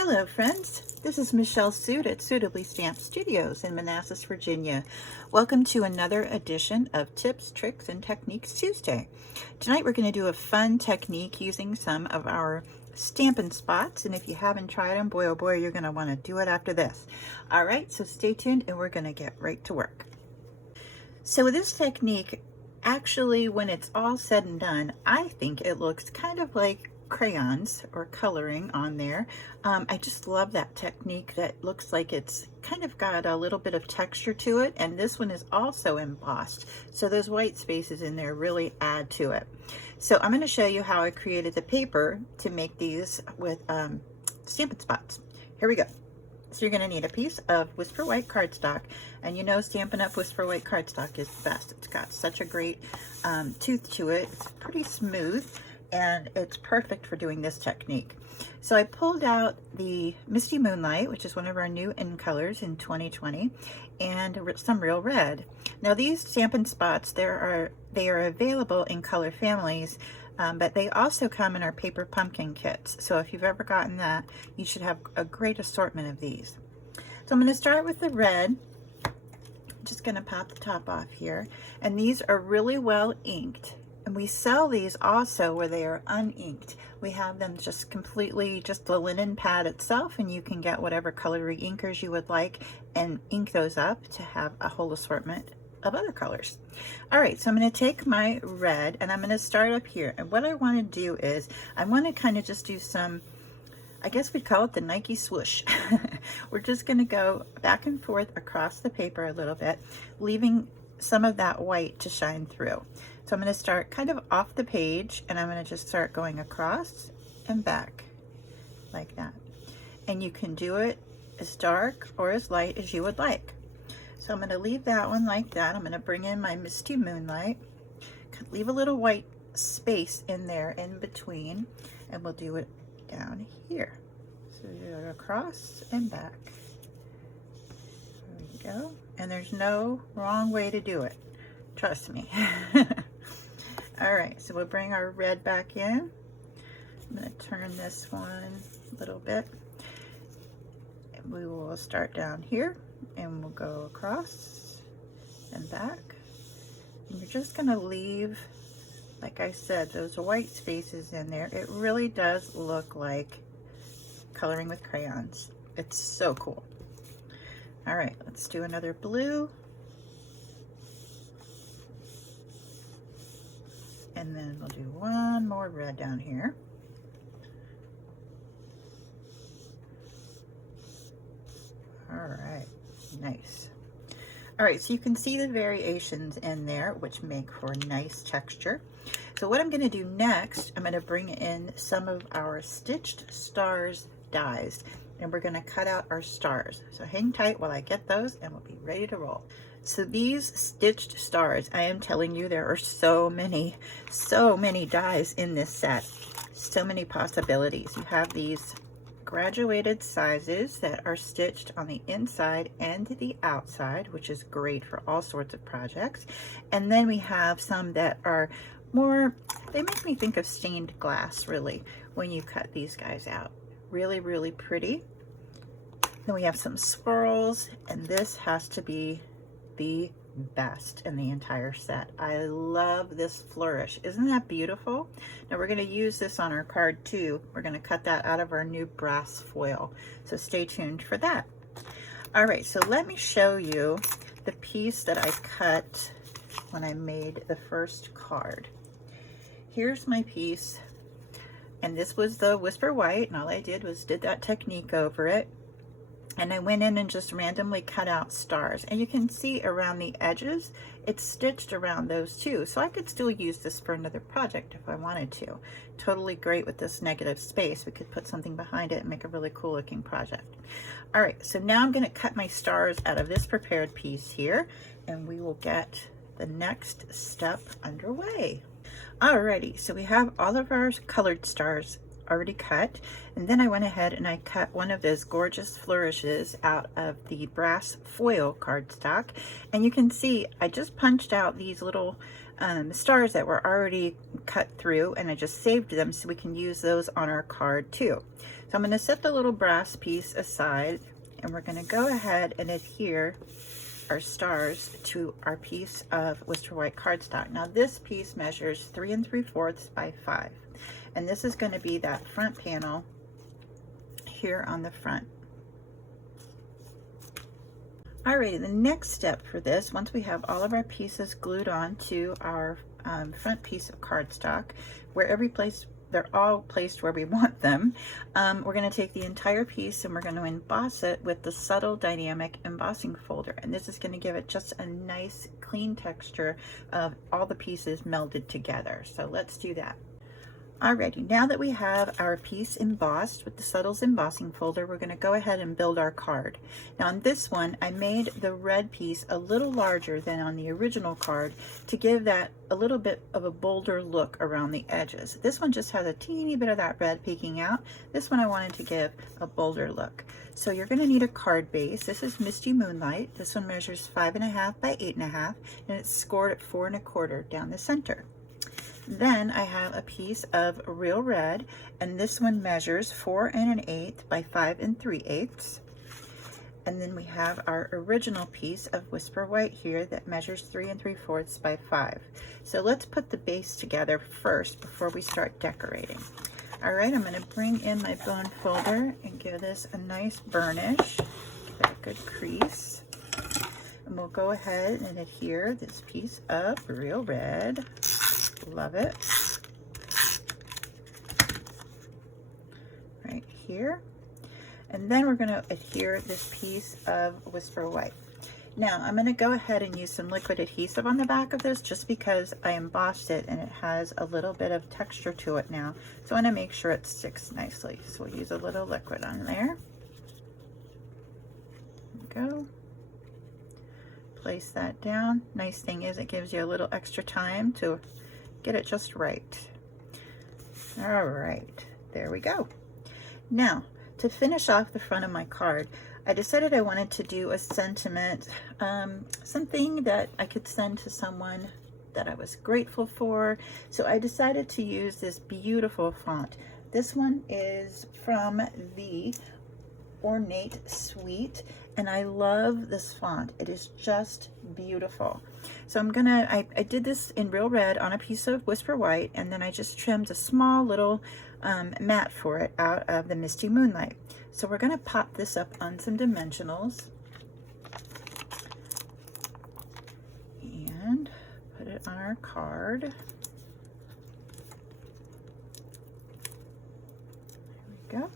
Hello friends, this is Michelle Suit at Suitably Stamp Studios in Manassas, Virginia. Welcome to another edition of Tips, Tricks, and Techniques Tuesday. Tonight we're going to do a fun technique using some of our Stampin' Spots, and if you haven't tried them, boy oh boy, you're going to want to do it after this. Alright, so stay tuned and we're going to get right to work. So with this technique, actually when it's all said and done, I think it looks kind of like crayons or coloring on there. I just love that technique that looks like it's kind of got a little bit of texture to it, and this one is also embossed, so those white spaces in there really add to it. So I'm going to show you how I created the paper to make these with Stampin' Spots. Here we go. So you're going to need a piece of Whisper White cardstock, and you know Stampin' Up! Whisper White cardstock is the best. It's got such a great tooth to it. It's pretty smooth and it's perfect for doing this technique. So I pulled out the Misty Moonlight, which is one of our new in colors in 2020, and some Real Red. Now these Stampin' Spots, they are available in color families, but they also come in our paper pumpkin kits. So if you've ever gotten that, you should have a great assortment of these. So I'm going to start with the red. I'm just going to pop the top off here, and these are really well inked. And we sell these also where they are uninked. We have them just completely, just the linen pad itself, and you can get whatever color reinkers you would like and ink those up to have a whole assortment of other colors. All right, so I'm going to take my red and I'm going to start up here. And what I want to do is I want to kind of just do some, I guess we call it the Nike swoosh. We're just going to go back and forth across the paper a little bit, leaving some of that white to shine through. So I'm going to start kind of off the page, and I'm going to just start going across and back like that. And you can do it as dark or as light as you would like. So I'm going to leave that one like that. I'm going to bring in my Misty Moonlight, leave a little white space in there in between, and we'll do it down here. So you go across and back. There we go. And there's no wrong way to do it. Trust me. All right, so we'll bring our red back in. I'm going to turn this one a little bit. And we will start down here and we'll go across and back. And you're just going to leave, like I said, those white spaces in there. It really does look like coloring with crayons. It's so cool. All right, let's do another blue. And then we'll do one more red down here. All right, nice. All right, so you can see the variations in there, which make for nice texture. So what I'm going to do next, I'm going to bring in some of our Stitched Stars dies, and we're going to cut out our stars. So hang tight while I get those, and we'll be ready to roll. So these Stitched Stars, I am telling you, there are so many dies in this set. So many possibilities. You have these graduated sizes that are stitched on the inside and the outside, which is great for all sorts of projects. And then we have some that are more, they make me think of stained glass, really, when you cut these guys out. Really, really pretty. Then we have some swirls, and this has to be the best in the entire set. I love this flourish. Isn't that beautiful? Now we're going to use this on our card too. We're going to cut that out of our new brass foil. So stay tuned for that. All right, so let me show you the piece that I cut when I made the first card. Here's my piece, and this was the Whisper White, and all I did was did that technique over it. And I went in and just randomly cut out stars. And you can see around the edges, it's stitched around those too. So I could still use this for another project if I wanted to. Totally great with this negative space. We could put something behind it and make a really cool looking project. All right, so now I'm gonna cut my stars out of this prepared piece here, and we will get the next step underway. Alrighty, so we have all of our colored stars already cut, and then I went ahead and I cut one of those gorgeous flourishes out of the brass foil cardstock, and you can see I just punched out these little stars that were already cut through, and I just saved them so we can use those on our card too. So I'm going to set the little brass piece aside, and we're going to go ahead and adhere our stars to our piece of Whisper White cardstock. Now this piece measures 3 3/4 by 5, and this is going to be that front panel here on the front. Alrighty, the next step for this, once we have all of our pieces glued on to our front piece of cardstock, where every place, they're all placed where we want them, we're going to take the entire piece and we're going to emboss it with the Subtle Dynamic Embossing Folder. And this is going to give it just a nice clean texture of all the pieces melded together. So let's do that. Alrighty, now that we have our piece embossed with the Subtle's Embossing Folder, we're going to go ahead and build our card. Now on this one, I made the red piece a little larger than on the original card to give that a little bit of a bolder look around the edges. This one just has a teeny bit of that red peeking out. This one I wanted to give a bolder look. So you're going to need a card base. This is Misty Moonlight. This one measures 5.5 by 8.5, and it's scored at 4 1/4 down the center. Then I have a piece of Real Red, and this one measures 4 1/8 by 5 3/8. And then we have our original piece of Whisper White here that measures 3 3/4 by 5. So let's put the base together first before we start decorating. All right, I'm going to bring in my bone folder and give this a nice burnish, give it a good crease. And we'll go ahead and adhere this piece of Real Red. Love it. Right here. And then we're going to adhere this piece of Whisper White. Now I'm going to go ahead and use some liquid adhesive on the back of this just because I embossed it and it has a little bit of texture to it now. So I want to make sure it sticks nicely. So we'll use a little liquid on there. There we go. Place that down. Nice thing is it gives you a little extra time to get it just right. All right, there we go. Now, to finish off the front of my card, I decided I wanted to do a sentiment, something that I could send to someone that I was grateful for. So I decided to use this beautiful font. This one is from the Ornate Suite, and I love this font. It is just beautiful. So I did this in Real Red on a piece of Whisper White, and then I just trimmed a small little mat for it out of the Misty Moonlight. So we're going to pop this up on some dimensionals and put it on our card. There we go.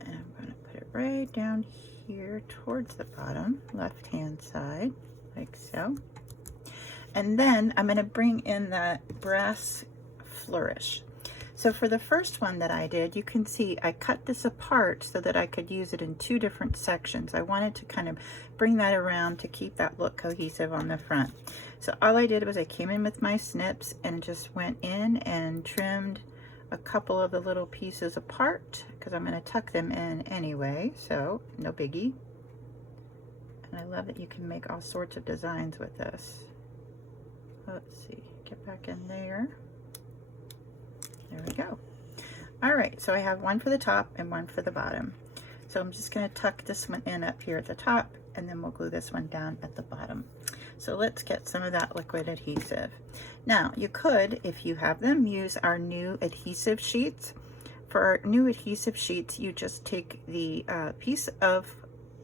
And I'm going to put it right down here towards the bottom, left hand side, like so. And then I'm going to bring in that brass flourish. So for the first one that I did, you can see I cut this apart so that I could use it in 2 different sections. I wanted to kind of bring that around to keep that look cohesive on the front. So all I did was I came in with my snips and just went in and trimmed a couple of the little pieces apart because I'm going to tuck them in anyway, so no biggie. And I love that you can make all sorts of designs with this. Let's see, get back in there. There we go. All right, so I have one for the top and one for the bottom. So I'm just going to tuck this one in up here at the top, and then we'll glue this one down at the bottom. So let's get some of that liquid adhesive. Now you could, if you have them, use our new adhesive sheets. For our new adhesive sheets, you just take the piece of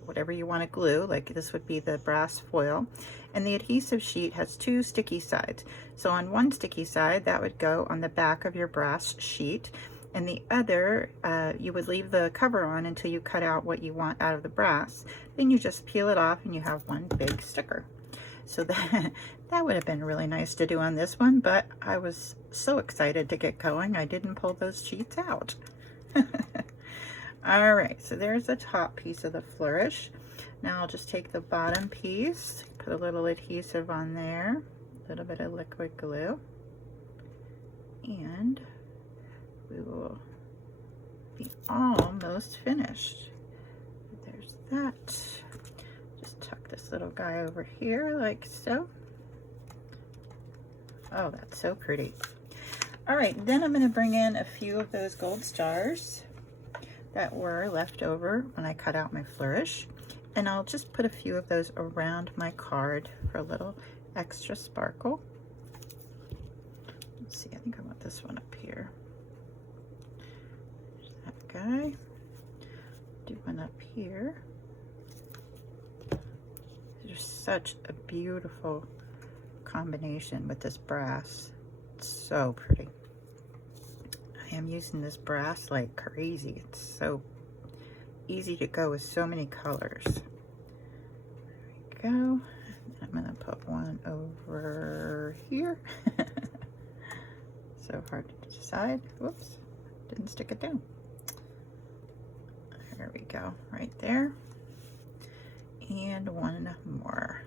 whatever you want to glue, like this would be the brass foil, and the adhesive sheet has 2 sticky sides. So on one sticky side, that would go on the back of your brass sheet, and the other, you would leave the cover on until you cut out what you want out of the brass. Then you just peel it off and you have one big sticker. So that would have been really nice to do on this one, but I was so excited to get going, I didn't pull those sheets out. All right, so there's the top piece of the flourish. Now I'll just take the bottom piece, put a little adhesive on there, a little bit of liquid glue, and we will be almost finished. There's that. Just tuck this little guy over here like so. Oh, that's so pretty. All right, then I'm going to bring in a few of those gold stars that were left over when I cut out my flourish. And I'll just put a few of those around my card for a little extra sparkle. Let's see, I think I want this one up here. There's that guy. Do one up here. There's such a beautiful combination with this brass. It's so pretty. I am using this brass like crazy. It's so easy to go with so many colors. There we go. I'm gonna put one over here. So hard to decide. Whoops, didn't stick it down. There we go, right there. And one more.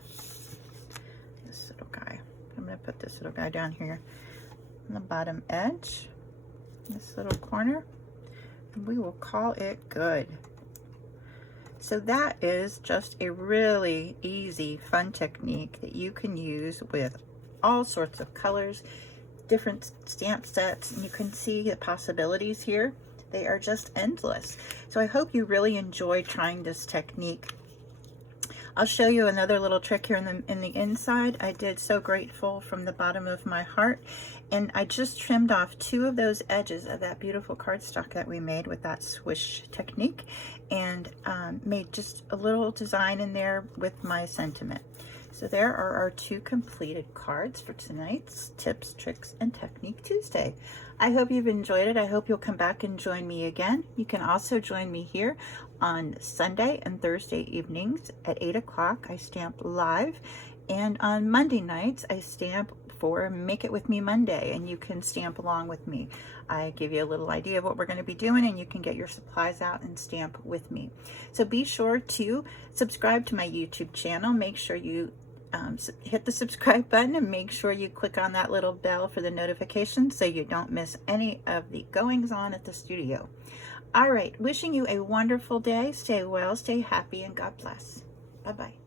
This little guy. I'm gonna put this little guy down here on the bottom edge, this little corner, and we will call it good. So that is just a really easy, fun technique that you can use with all sorts of colors, different stamp sets, and you can see the possibilities here. They are just endless. So I hope you really enjoyed trying this technique. I'll show you another little trick here in the inside. I did So Grateful from the bottom of my heart, and I just trimmed off 2 of those edges of that beautiful cardstock that we made with that swoosh technique, and made just a little design in there with my sentiment. So there are our 2 completed cards for tonight's Tips, Tricks, and Technique Tuesday. I hope you've enjoyed it. I hope you'll come back and join me again. You can also join me here on Sunday and Thursday evenings at 8 o'clock. I stamp live. And on Monday nights, I stamp for Make It With Me Monday, and you can stamp along with me. I give you a little idea of what we're going to be doing, and you can get your supplies out and stamp with me. So be sure to subscribe to my YouTube channel. Make sure you hit the subscribe button, and make sure you click on that little bell for the notifications so you don't miss any of the goings on at the studio. All right, wishing you a wonderful day. Stay well, stay happy, and God bless. Bye-bye.